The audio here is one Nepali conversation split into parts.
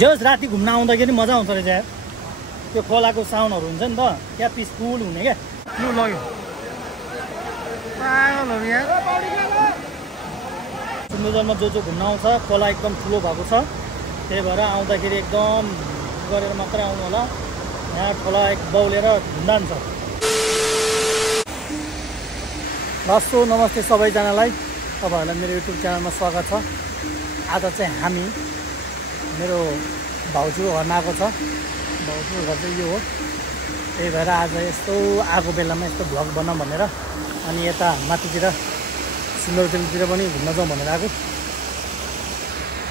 जस राति घुम्न आउँदाखेरि मजा आउँछ रहेछ यार त्यो खोलाको साउन्डहरू हुन्छ नि त क्या पिसफुल हुने क्या लु लग्यो पागलहरू यार सिन्धुजलमा जो घुम्न आउँछ खोला एकदम ठुलो भएको छ त्यही भएर आउँदाखेरि एकदम गरेर मात्रै आउनु होला यहाँ खोला एक बौलेर धुन्दान्छ नमस्ते नमस्ते सबैजनालाई तपाईहरुलाई मेरो युट्युब च्यानलमा स्वागत छ आज चाहिँ हामी मेरो भाउजू घरमा आएको छ भाउजू घर चाहिँ यो हो त्यही भएर आज यस्तो आएको बेलामा यस्तो भ्लग बनाऊँ भनेर अनि यता माथितिर सिल्लोरतिर पनि घुम्न जाउँ भनेर आएको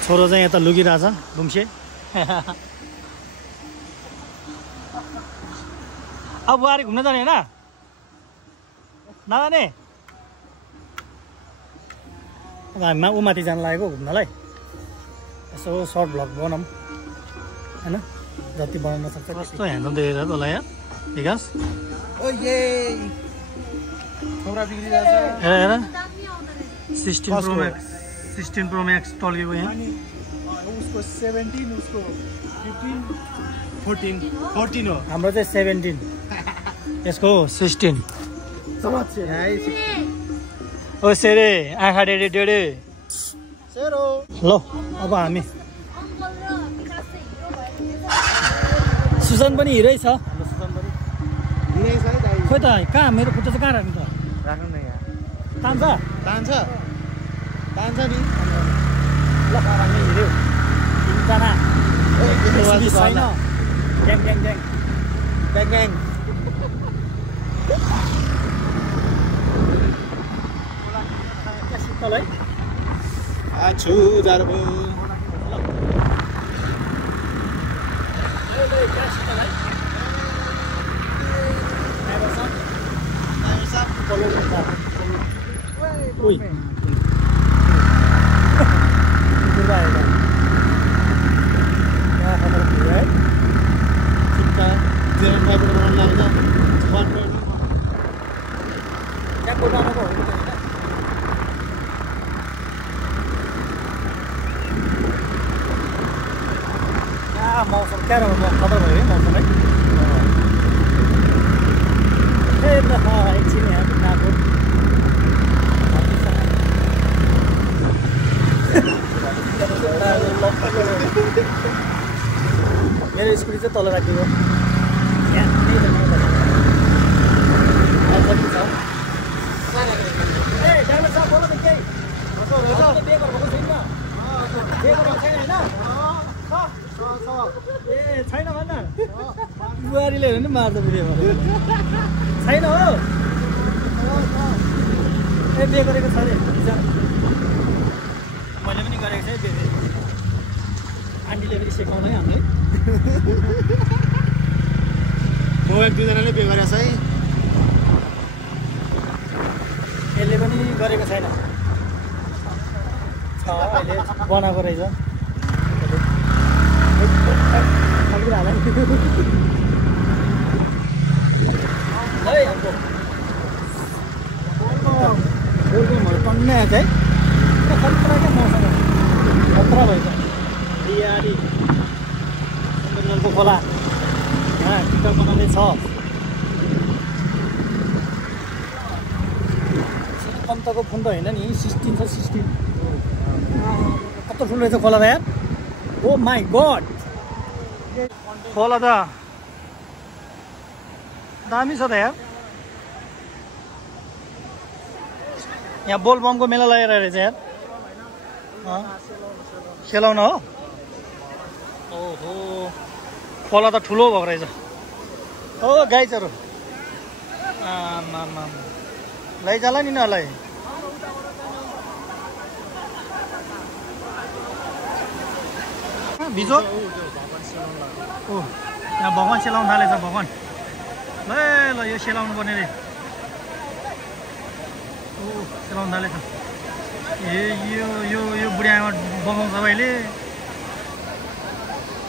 छोरो चाहिँ यता लुगिरहेछ घुम्से अब बुहारी घुम्न जाने हैन नजाने हामी ऊ माथि जान लागेको घुम्नलाई यसो सर्ट भ्लग बनाऊँ हैन जति बनाउन सक्छ कस्तो ह्यान्डल देखेर तँलाई यार विकास ओये छोरा बिग्रिरहेछ हेर 16 प्रो मैक्स टल्केको यहाँ उसको 17 उसको 15 14 हो हाम्रो चाहिँ 17 यसको 16 ओ सेरे आँखा डेडे डेडे सेरो ल अब हामी सुजन पनि हिरै छ खोइ त कहाँ मेरो खुट्टा चाहिँ कहाँ राख्नु त राख्नु न यहाँ तान्छ नि ल हामी हिँड्यो तिनजना छैन ग्याङ ग्याङ ग्याङ ब्याङ ब्याङ शीतल है आछु जारबो मौसम क्या रह्यो खबर भयो है मौसम है एकछिन यहाँ गएको मेरो स्कुटी चाहिँ तल राखियो ए छैन भन्न बुहारीले हेर्नु मार्छ भिडियो छैन हो ए बे गरेको छ अरे मैले पनि गरेको छु है बे आन्टीले पनि सिकाउँदैन हामीले म एक दुईजनाले बे गरेछ है यसले पनि गरेको छैन छ अहिले बनाएको रहेछ टन्नै आएको है खतराकै मौसम खतरा भएछ बिहारी सिन्धुजलको खोला यहाँ टिकट बनाउने छ पन्तको फोन त होइन नि 16 छ 16 कस्तो ठुलो रहेछ खोला त यार ओ माई गड खोला त दामी छ त यार यहाँ बोलबमको मेला लागेर रहेछ यार खेलाउन हो ओहो खोला त ठुलो भएको रहेछ हो गाइजहरू आमामा लैजाला नि नलाई बिजो ओ यहाँ भगवान सेलाउनु थालेछ भगवान ल ल यो सेलाउनु पर्ने रे ओ सेलाउनु थालेछ ए यो बुढियामा बगाउँछ भाइले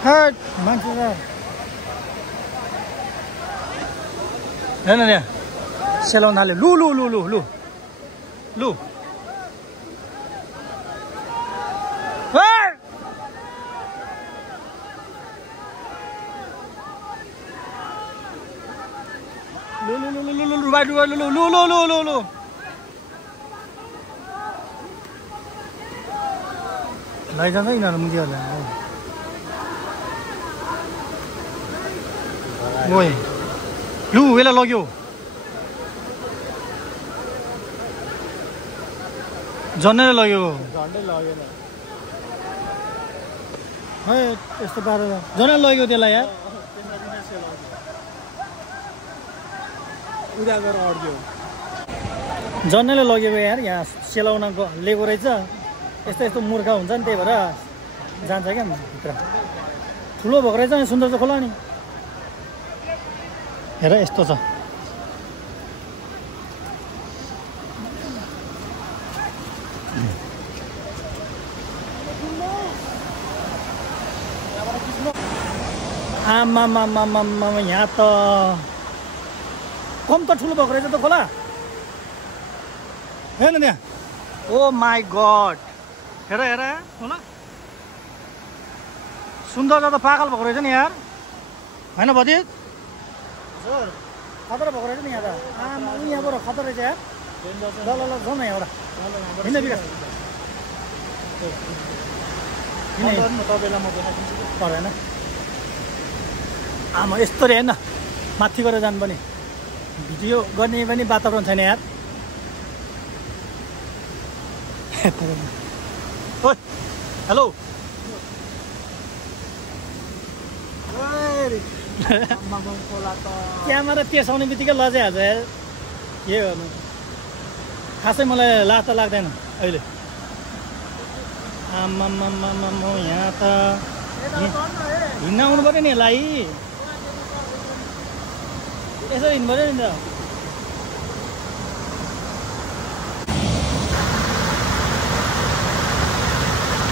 हट मान्छे त हेर्न यहाँ सेलाउनु थाल्यो लु लु लु लु लु लु डुबाइ डुबाइ लु लु लु लु लु लु लैजान्छ यिनीहरू मुखीहरूलाई ओए लु यसलाई लग्यो जन्नेले लग्यो झन्डै लगेन है यस्तो पारेर जन्नेले लग्यो त्यसलाई यार उदा गरेर अड्क्यो जन्नेले लगेको यार यहाँ सेलाउन लिएको रहेछ यस्तो यस्तो मूर्ख हुन्छ नि त्यही भएर जान्छ क्या भित्र ठुलो भएको रहेछ नि सुन्दर त खोला नि हेर यस्तो छ आमामामामामा यहाँ त कम त ठुलो भएको रहेछ त खोला हेर्न त्यहाँ ओ माई गड हेर हेर होला सुन्दरता त पागल भएको रहेछ नि यार होइन भतिज सर खतरा भएको रहेछ नि यहाँ त आमा यहाँबाट खतरा रहेछ यार ल ल ल जाउँ न यहाँबाट हिँड्न विकास तपाईँलाई म बनाइदिन्छु तर होइन आमा यस्तो रे हेर्न माथि गएर जानु पनि भिडियो गर्ने पनि वातावरण छैन यार हेलो क्यामेरा तेर्साउने बित्तिकै लजाइहाल्छ यार के गर्नु खासै मलाई लाज त लाग्दैन अहिले आमामामामा यहाँ त हिँड्न आउनु पऱ्यो नि यसलाई यसो हिँड्नु पऱ्यो नि त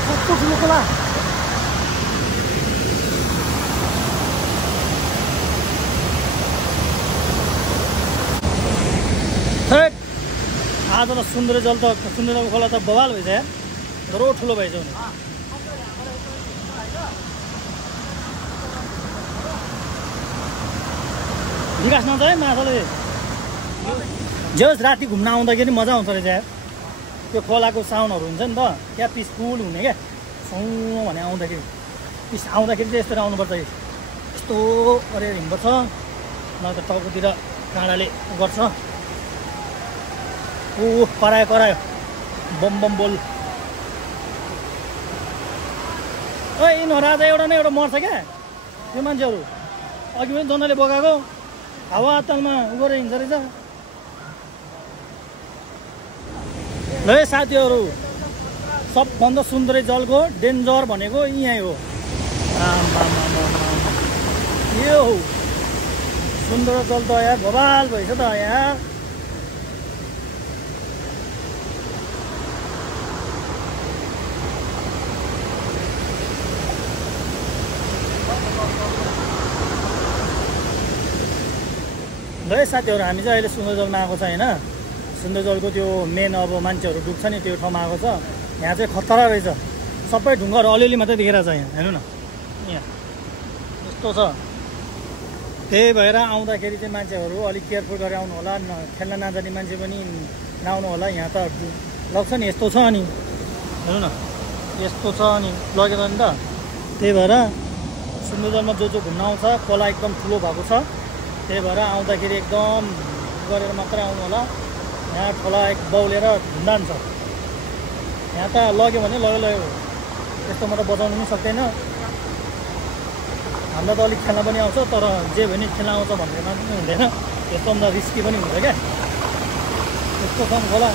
कस्तो ठुलो खोला आज त सुन्दर जल त सुन्दरको खोला त बवाल भएछ यार दरो ठुलो भएछ भने विकास नन्छ है माछाले जे होस् राति घुम्न आउँदाखेरि मजा आउँछ रहेछ यार त्यो खोलाको साउन्डहरू हुन्छ नि त क्या पिसफुल हुने क्या सौँ भने आउँदाखेरि आउँदाखेरि चाहिँ यस्तो आउनुपर्छ यस्तो गरेर हिँड्नुपर्छ न त टाउकोतिर काँडाले गर्छ ऊ करायो करायो बम बम बोल ओ यिनीहरू आज एउटा न एउटा मर्छ क्या त्यो मान्छेहरू अघि पनि जनाले बोकाएको हावा तालमा उ गरेर हिँड्छ रहेछ ल साथीहरू सबभन्दा सुन्दर जलको डेन्जर भनेको यहीँ हो यो हो सुन्दर जल त यार बवाल भएछ त यहाँ ल साथीहरू हामी चाहिँ अहिले सुन्दर जलमा आएको छ होइन सुन्दर जलको त्यो मेन अब मान्छेहरू डुब्छ नि त्यो ठाउँमा आएको छ यहाँ चाहिँ खतरा रहेछ सबै ढुङ्गाहरू अलिअलि मात्रै देखेर छ यहाँ हेर्नु न यहाँ यस्तो छ त्यही भएर आउँदाखेरि चाहिँ मान्छेहरू अलिक केयरफुल गरेर आउनु होला खेल्न नजाने मान्छे पनि नआउनु होला यहाँ त लग्छ नि यस्तो छ अनि हेर्नु न यस्तो छ अनि लगेर नि त त्यही भएर सुन्दर जलमा जो घुम्न आउँछ खोला एकदम ठुलो भएको छ त्यही भएर आउँदाखेरि एकदम गरेर मात्रै आउनु होला यहाँ खोला एक बौलेर धुन्दान छ यहाँ त लग्यो भने लग्यो लग्यो त्यस्तोमा त बचाउनु पनि सक्दैन हामीलाई त अलिक खेल्न पनि आउँछ तर जे भने खेल्न आउँछ भनेर मात्रै हुँदैन त्यस्तोमा त रिस्की पनि हुन्छ क्या त्यस्तो छ खोला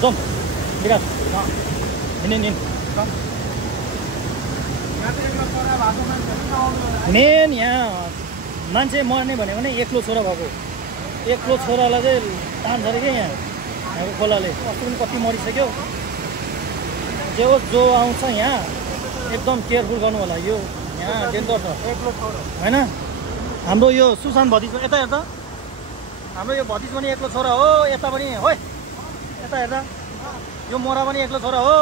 जाउँ विकास हिँड मेन यहाँ मान्छे मर्ने भनेको नै एक्लो छोरा भएको एक्लो छोरालाई चाहिँ तान्छ अरे क्या यहाँको खोलाले अस्ति पनि कति मरिसक्यो जे होस् जो आउँछ यहाँ एकदम केयरफुल गर्नु होला यो यहाँ डेन्जर छ एक्लो छोरा होइन हाम्रो यो सुशान्त भतिज यता हेर्दा हाम्रो यो भतिज पनि एक्लो छोरा हो यता पनि हो यता हेर्दा यो मोरा पनि एक्लो छोरा हो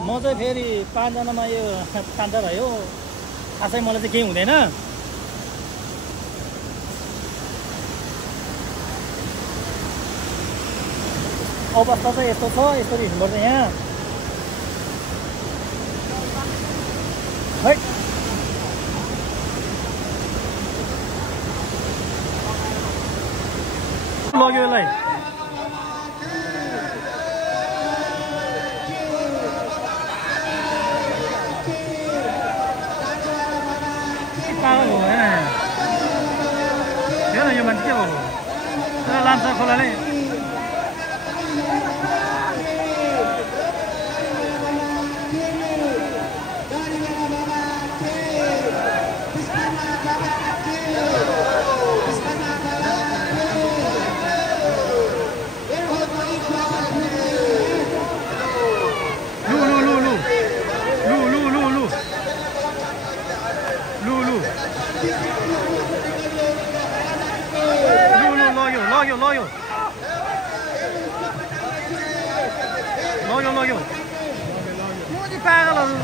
म चाहिँ फेरि 5 जनामा यो कान्छा भयो खासै मलाई चाहिँ केही हुँदैन अवस्था चाहिँ यस्तो छ, यसरी हिँड्नुपर्छ यहाँ। है लग्यो यसलाई। पागल हो होइन हेर न यो मान्छे के भएको तर लान्छ खोलाले। लग्यो मोदी पागलहरू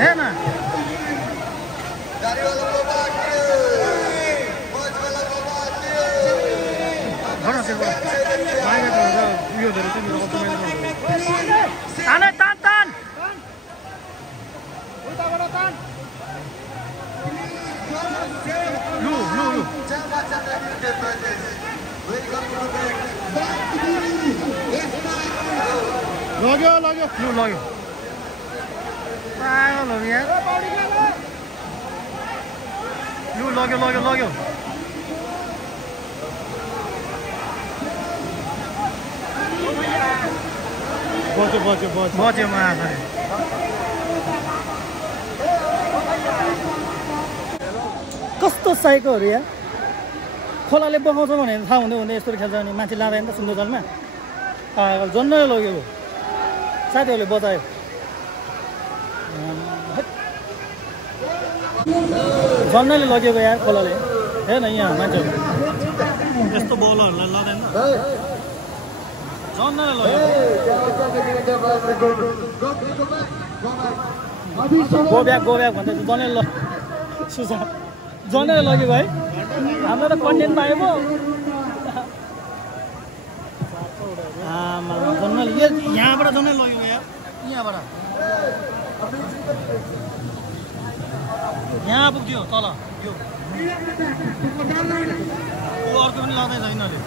हेर्न तान लग्यो पागलहरू यहाँ लग्यो बच्यो महाशय। कस्तो साइकोहरू यहाँ खोलाले बगाउँछ भने थाहा हुँदै हुँदै यस्तो खेल्छ भने मान्छे लाँदैन त सुन्दरजलमा। जन्नले लग्यो साथीहरूले बचायो। जन्नले लगेको यार खोलाले हेर्न यहाँ मान्छेहरू यस्तो बलहरूलाई लाँदैन जन्नले लग्यो। गोब्याक भन्दै जन्नले जन्नले लगेको है। हाम्रो त कन्टेन्ट पायो पो जन्नले यहाँबाट जन्नले लगेको यार यहाँबाट यहाँ पुग्थ्यो तल यो अर्को पनि लाँदैछ यिनीहरूले।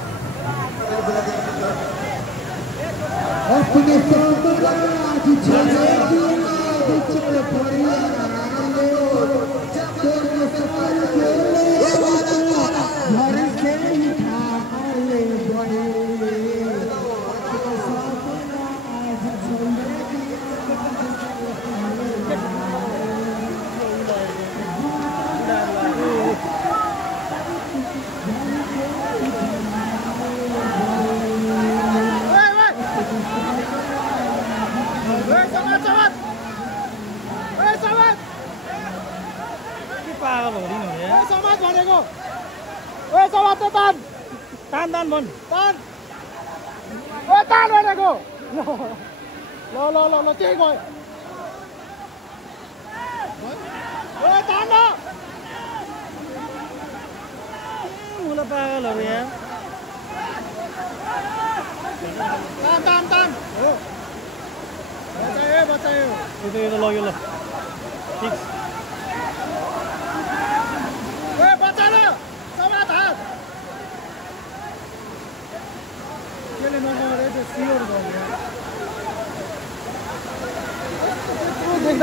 तान भन् तान भनेको ल त्यही गयो मलाई पागलहरू यहाँ तान हो बचायो यो त लग्यो ल फिक्स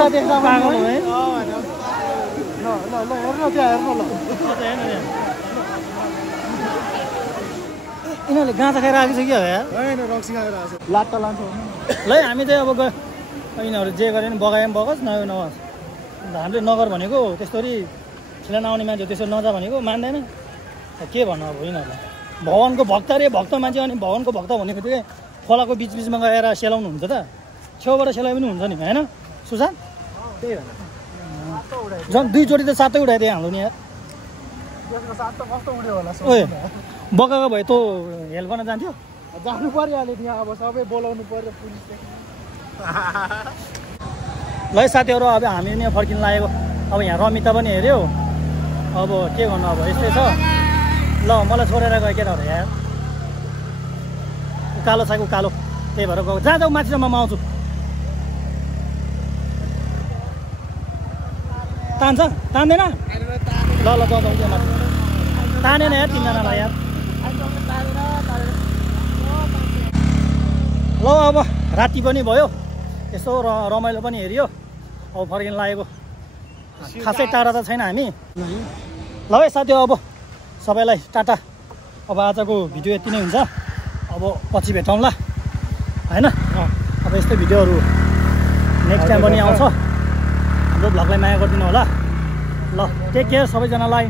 देख्दा पागल हो है। ल हेर्न त्यहाँ हेर्न यिनीहरूले गाँचा खाएर आएको छ क्या लाट्टा लान्छ ल। हामी चाहिँ अब यिनीहरू जे गरे पनि बगाए पनि बगोस् नहोस्। हामीले नगर भनेको त्यस्तोरी छिला नआउने मान्छे त्यसरी नजा भनेको मान्दैन के भन्नु अब यिनीहरूलाई। भगवानको भक्त रे भक्त मान्छे अनि भगवानको भक्त भनेको चाहिँ खोलाको बिचमा गएर सेलाउनु हुन्छ त छेउबाट सेलाए पनि हुन्छ नि होइन सुशान्त। त्यही भएर झन् दुईचोटि त सातै उठाइदिए हाम्रो नि यार ओए बगाएको भए तँ हेल्प गर्न जान्थ्यो जानु पर्यो अहिले त्यहाँ अब सबै बोलाउनु पर्यो पुलिसले। ल साथीहरू अब हामी नि फर्किन लागेको अब यहाँ रमिता पनि हेऱ्यो अब के गर्नु अब यस्तै छ ल मलाई छोडेर गयो केटाहरू यार उकालो छ उकालो त्यही भएर गएको जहाँ जाऊ माथिसम्म म आउँछु तान्छ तान्दैन ल ल जाउँ जाउँ माथि तानेन यार तिनजनालाई यार ल अब राति पनि भयो यसो रमाइलो पनि हेरियो अब फर्किन लागेको खासै टाढा त छैन हामी ल है साथी अब सबैलाई टाटा अब आजको भिडियो यति नै हुन्छ अब पछि भेटौँला होइन अब यस्तै भिडियोहरू नेक्स्ट टाइम पनि आउँछ हाम्रो भ्लगलाई माया गरिदिनु होला ल टेक केयर सबैजनालाई